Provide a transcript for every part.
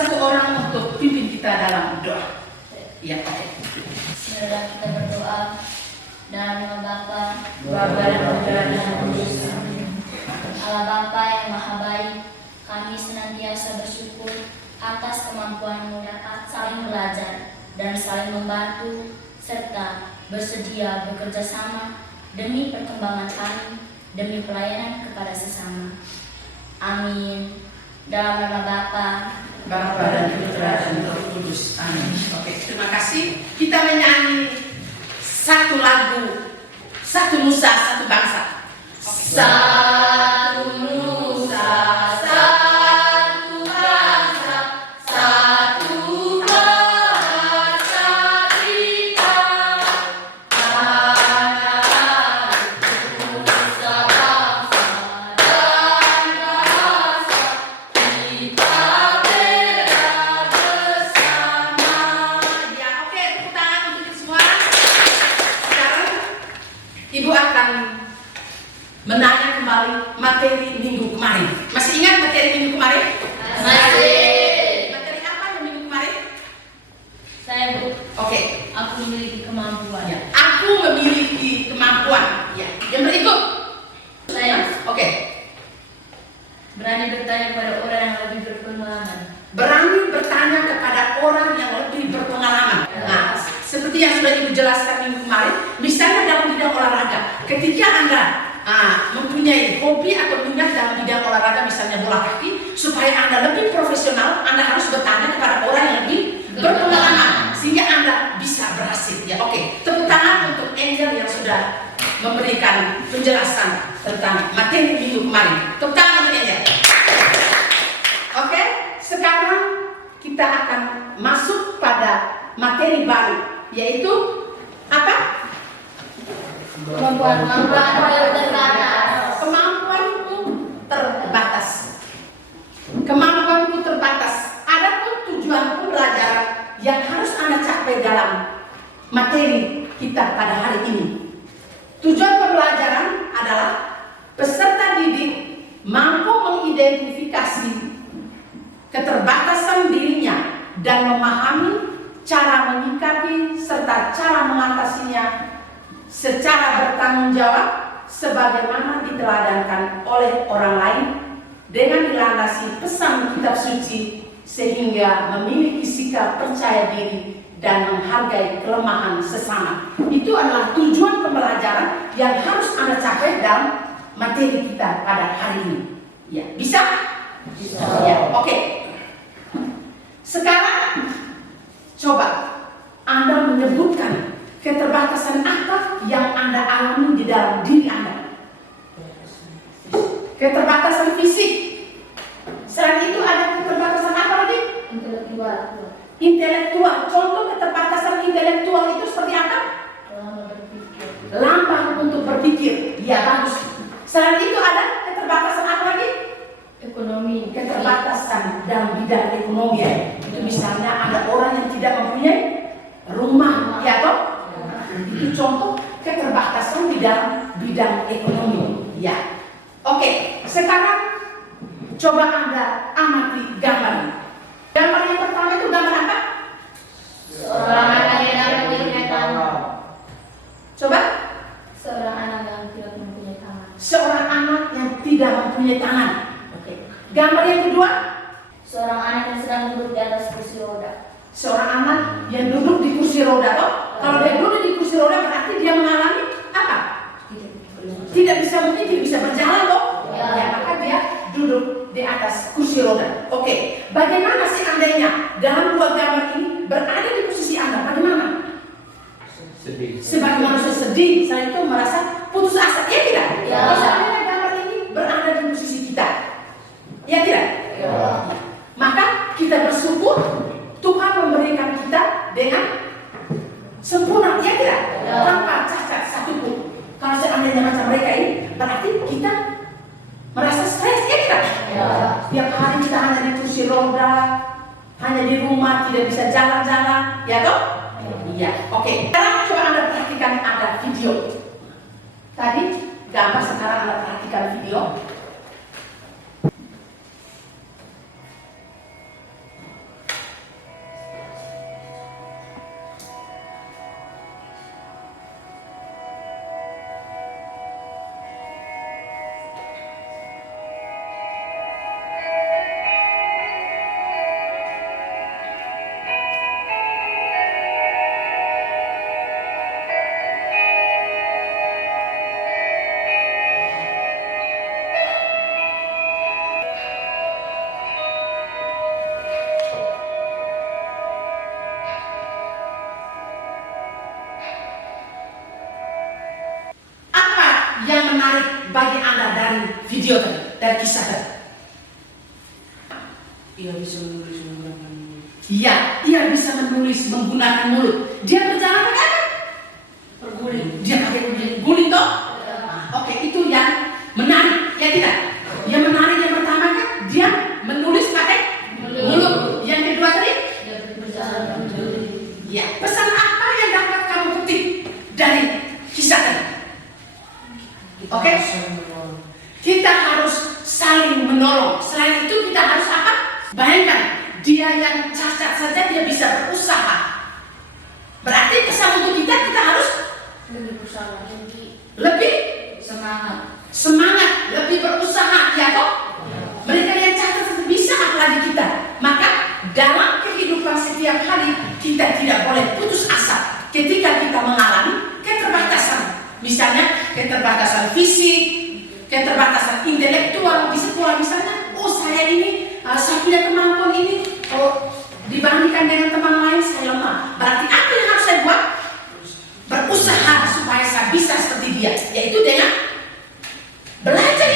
satu orang untuk pimpin kita dalam doa. Ya, oke. Marilah kita berdoa. Dalam nama Bapa, Bapa dan Putra dan Roh Kudus. Allah Bapa yang Maha Baik, kami senantiasa bersyukur atas kemampuan-Mu dapat saling belajar dan saling membantu serta bersedia bekerja sama demi perkembangan kami, demi pelayanan kepada sesama. Amin. Dalam nama Bapa, Bapa dan Putra dan Roh Kudus. Amin. Oke, terima kasih. Kita menyanyi satu lagu, satu nusa, satu bangsa. Satu nusa, satu bangsa, satu bahasa kita. Anak nusa bangsa dan bahasa kita bela bersama. Ya, oke, tepuk tangan untuk kita semua. Sekarang Ibu akan menanya kembali materi minggu kemarin. Masih ingat materi minggu kemarin? Masih. Materi apa yang minggu kemarin? Saya Bu, Oke. aku memiliki kemampuan. Ya. Aku memiliki kemampuan. Ya. Yang berikut. Saya Oke. berani bertanya pada orang yang lebih berpengalaman. Berani bertanya kepada orang yang lebih berpengalaman. Nah, seperti yang sudah Ibu jelaskan minggu kemarin, misalnya dalam bidang olahraga, ketika Anda mempunyai hobi atau minat dalam bidang olahraga, misalnya bola kaki, supaya Anda lebih profesional, Anda harus bertanya kepada orang yang lebih berpengalaman, sehingga Anda bisa berhasil. Ya, oke. Tepuk tangan untuk Angel yang sudah memberikan penjelasan tentang materi minggu kemarin. Tepuk tangan untuk Angel. Oke, sekarang kita akan masuk pada materi baru, yaitu apa? Kemampuan terbatas. Kemampuanku terbatas. Kemampuanku terbatas. Adapun tujuan pembelajaran yang harus Anda capai dalam materi kita pada hari ini. Tujuan pembelajaran adalah peserta didik mampu mengidentifikasi keterbatasan dirinya dan memahami cara menyikapi serta cara mengatasinya secara bertanggung jawab sebagaimana diteladankan oleh orang lain dengan dilandasi pesan kitab suci sehingga memiliki sikap percaya diri dan menghargai kelemahan sesama. Itu adalah tujuan pembelajaran yang harus Anda capai dalam materi kita pada hari ini. Ya, bisa? Bisa. Ya, oke. Sekarang coba Anda menyebutkan keterbatasan apa yang Anda alami di dalam diri Anda. Keterbatasan fisik. Selain itu ada keterbatasan apa lagi? Intelektual. Contoh keterbatasan intelektual itu seperti apa? Lambat untuk berpikir. Ya, bagus. Selain itu ada keterbatasan apa lagi? Ekonomi. Keterbatasan dalam bidang ekonomi. Itu misalnya ada orang yang tidak mempunyai rumah, ya toh? Itu contoh keterbatasan di dalam bidang ekonomi. Ya. Oke, sekarang coba Anda amati gambar. Gambar yang pertama itu gambar apa? Seorang anak yang mempunyai tangan. Coba? Seorang anak yang tidak mempunyai tangan. Seorang anak yang tidak mempunyai tangan. Oke. Gambar yang kedua? Seorang anak yang sedang duduk di atas kursi roda. Seorang anak yang duduk di kursi roda toh? Kalau dia duduk di kursi roda berarti dia mengalami apa? Tidak bisa mungkin tidak bisa berjalan toh? Ya, maka dia duduk di atas kursi roda. Oke, bagaimana seandainya dalam dua gambar ini berada di posisi Anda? Bagaimana? Sedih. Sebagai manusia sedih, saya itu merasa putus asa. Ya tidak? Ya. Kalau seandainya gambar ini berada di posisi kita, ya tidak? Ya. Maka kita bersyukur Tuhan memberikan kita dengan sempurna, ya tidak? Ya. Tanpa cacat satupun. Kalau seandainya macam mereka ini, berarti kita merasa stres, ya tidak? Ya. Tiap hari kita hanya di kursi roda, hanya di rumah, tidak bisa jalan-jalan, ya toh? Iya, oke. Sekarang coba Anda perhatikan ada video. Tadi gambar, sekarang Anda perhatikan video. video tadi dari kisah tadi. Ia bisa menulis menggunakan mulut. Iya, ia bisa menulis menggunakan mulut. Dia berjalan pakai apa? Berguling. Dia pakai guling toh? Oke, itu yang menarik, ya tidak? Yang menarik yang pertama kan dia menulis pakai mulut. Yang kedua tadi? Dia berjalan berguling. Ya, pesan apa yang dapat kamu petik dari kisah tadi? Oke? Kita harus saling menolong. Selain itu kita harus apa? Bayangkan, dia yang cacat saja dia bisa berusaha. Berarti pesan untuk kita harus Lebih berusaha, lebih semangat. lebih berusaha, ya toh? Mereka yang cacat bisa, apalagi kita. Maka dalam kehidupan setiap hari kita tidak boleh putus asa ketika kita mengalami keterbatasan. Misalnya keterbatasan fisik, keterbatasan intelektual di sekolah misalnya. Oh, saya ini, saya punya kemampuan ini. Oh, dibandingkan dengan teman lain saya lemah. Berarti apa yang harus saya buat? Berusaha supaya saya bisa seperti dia, yaitu dengan belajar.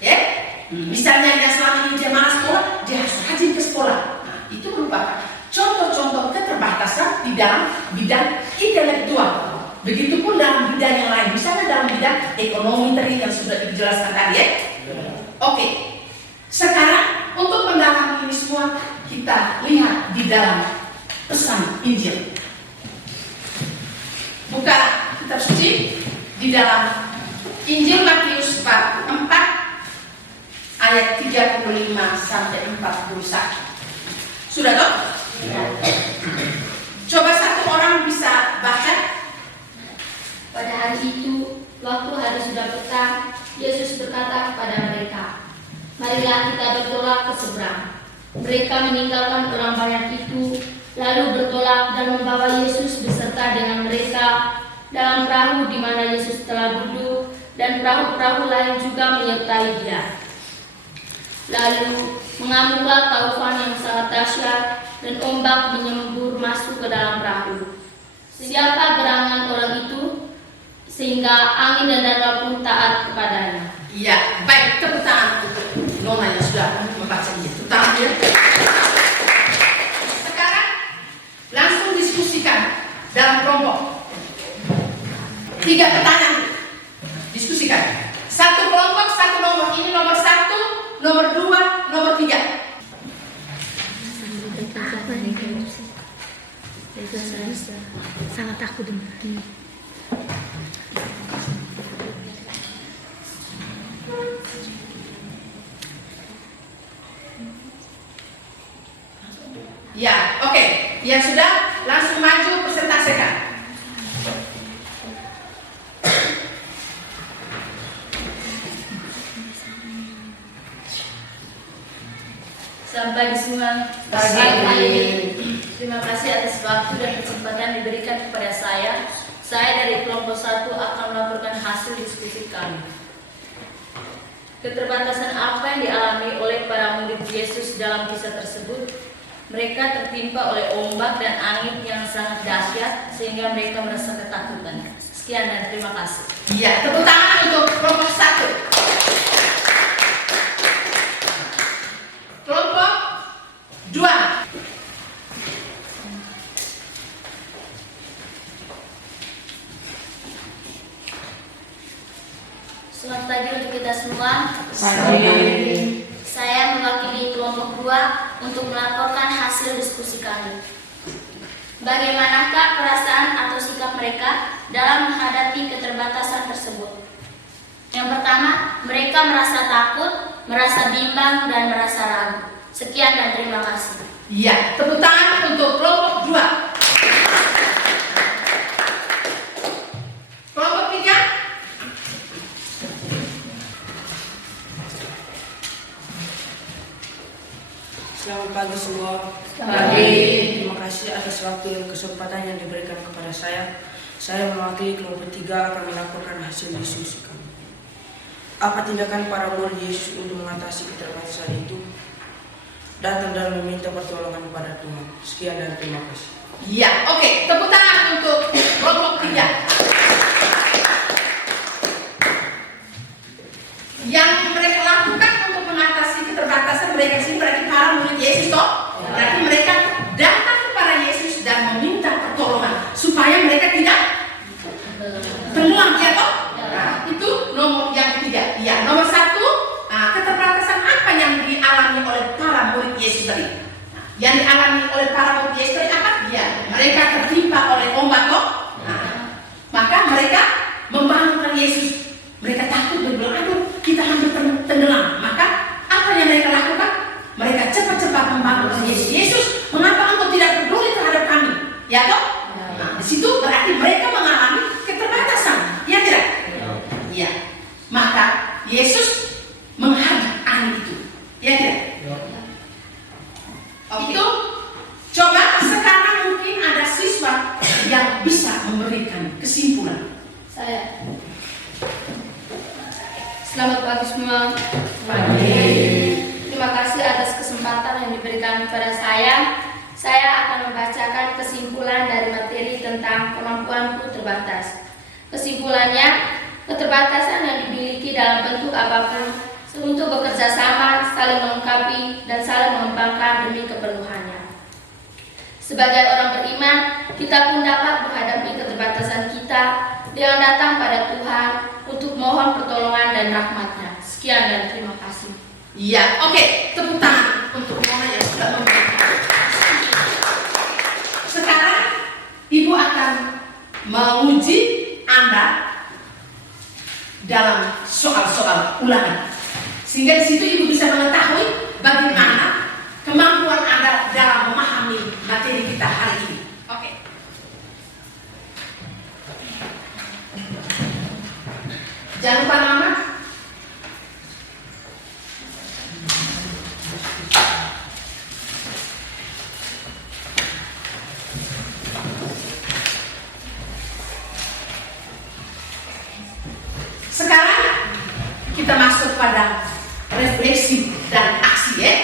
Ya, misalnya yang selama ini dia malas sekolah, dia harus rajin ke sekolah. Nah, itu merupakan contoh-contoh keterbatasan di dalam bidang intelektual. Begitupun dalam bidang yang lain, misalnya dalam bidang ekonomi tadi yang sudah dijelaskan tadi ya. Oke, sekarang untuk mendalami ini semua kita lihat di dalam pesan Injil. Buka kitab suci di dalam Injil Matius bab 4 ayat 35 sampai 41. Sudah toh? Coba satu orang bisa baca. Pada hari itu, waktu hari sudah petang, Yesus berkata kepada mereka, "Marilah kita bertolak ke seberang." Mereka meninggalkan orang banyak itu, lalu bertolak dan membawa Yesus beserta dengan mereka dalam perahu di mana Yesus telah duduk, dan perahu-perahu lain juga menyertai Dia. Lalu mengamuklah taufan yang sangat dahsyat, dan ombak menyembur masuk ke dalam perahu. Siapa gerangan orang itu, sehingga angin dan danau pun taat kepadanya. Iya, baik, tepuk tangan untuk Nona yang sudah membaca ini. Tepuk tangan ya. Sekarang langsung diskusikan dalam kelompok. 3 pertanyaan diskusikan. Satu kelompok, satu nomor. Ini nomor 1, nomor 2, nomor 3. Sangat takut dengar. Ya, oke. Yang sudah langsung maju presentasikan. Sampai di semua terima kasih atas waktu dan kesempatan diberikan kepada saya. Saya dari kelompok 1 akan melaporkan hasil diskusi kami. Keterbatasan apa yang dialami oleh para murid Yesus dalam kisah tersebut? Mereka tertimpa oleh ombak dan angin yang sangat dahsyat sehingga mereka merasa ketakutan. Sekian dan terima kasih. Iya, tepuk tangan untuk kelompok 1. Kelompok 2. Selamat pagi untuk kita semua. Saya mewakili kelompok 2 untuk melaporkan hasil diskusi kami. Bagaimanakah perasaan atau sikap mereka dalam menghadapi keterbatasan tersebut? Yang pertama, mereka merasa takut, merasa bimbang, dan merasa ragu. Sekian dan terima kasih. Iya, tepuk tangan untuk kelompok 2. Kelompok 3. Selamat pagi semua. Pagi. Terima kasih atas waktu dan kesempatan yang diberikan kepada saya. Saya mewakili kelompok 3 akan melaporkan hasil diskusi kami. Apa tindakan para murid Yesus untuk mengatasi keterbatasan itu? Datang dan meminta pertolongan kepada Tuhan. Sekian dan terima kasih. Iya, oke. Tepuk tangan untuk kelompok 3. mereka di sini berarti para murid Yesus toh. Berarti mereka datang kepada Yesus dan meminta pertolongan supaya mereka tidak tenggelam ya toh. Nah, itu nomor yang ketiga. Ya, nomor satu, keterbatasan apa yang dialami oleh para murid Yesus tadi? Yang dialami oleh para murid Yesus tadi apa? Ya, mereka tertimpa oleh ombak toh. Maka mereka membangunkan Yesus. Mereka takut dan bilang, aduh kita hampir tenggelam. Maka apa yang mereka lakukan? Mereka cepat-cepat membangunkan Yesus. Yesus, mengapa engkau tidak peduli terhadap kami? Ya toh? Nah, di situ berarti mereka mengalami keterbatasan. Ya tidak? Ya. Maka Yesus menghadap angin itu. Ya tidak? Itu coba sekarang mungkin ada siswa yang bisa memberikan kesimpulan. Saya. Selamat pagi semua. Terima kasih atas kesempatan yang diberikan kepada saya. Saya akan membacakan kesimpulan dari materi tentang kemampuanku terbatas. Kesimpulannya, keterbatasan yang dimiliki dalam bentuk apapun untuk bekerja sama, saling melengkapi, dan saling mengembangkan demi kepenuhannya. Sebagai orang beriman, kita pun dapat menghadapi keterbatasan kita dengan datang pada Tuhan untuk mohon pertolongan dan rahmat-Nya. Sekian dan terima kasih. Iya, oke, tepuk tangan untuk Mona yang sudah memberikan. Sekarang Ibu akan menguji Anda dalam soal-soal ulangan, sehingga di situ Ibu bisa mengetahui bagaimana kemampuan Anda dalam memahami materi kita hari ini. Oke. Jangan lupa nama. Sekarang kita masuk pada refleksi dan aksi ya.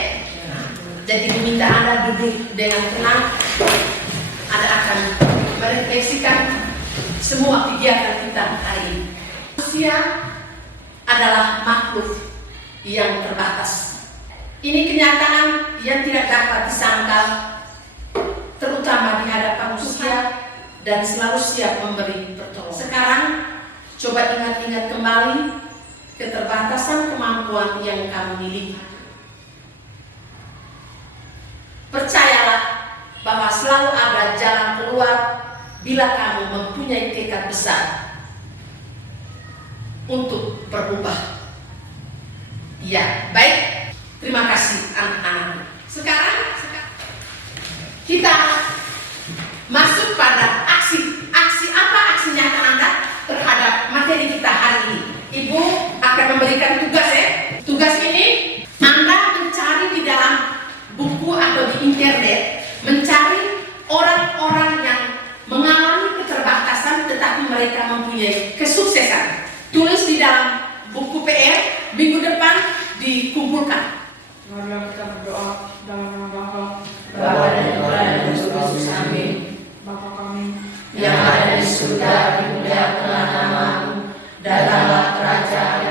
Jadi diminta Anda duduk dengan tenang. Anda akan merefleksikan semua kegiatan kita hari ini. Manusia adalah makhluk yang terbatas. Ini kenyataan yang tidak dapat disangkal, terutama di hadapan manusia, dan selalu siap memberi pertolongan. Sekarang coba ingat-ingat kembali keterbatasan kemampuan yang kamu miliki. Percayalah bahwa selalu ada jalan keluar bila kamu mempunyai tekad besar untuk berubah. Ya, baik. Terima kasih anak-anak. Sekarang kita masuk pada aksi. Aksi apa aksi nyata Anda terhadap materi kita hari ini? Ibu akan memberikan tugas ya. Tugas ini Anda mencari di dalam buku atau di internet, mencari orang-orang yang mengalami keterbatasan tetapi mereka mempunyai kesuksesan. Tulis di dalam buku PR, minggu depan dikumpulkan. Marilah kita berdoa dalam nama Bapa, Bapa dan Putra dan Roh Kudus. Amin. Bapa kami Yang ada di surga, dimuliakanlah namamu, datanglah kerajaan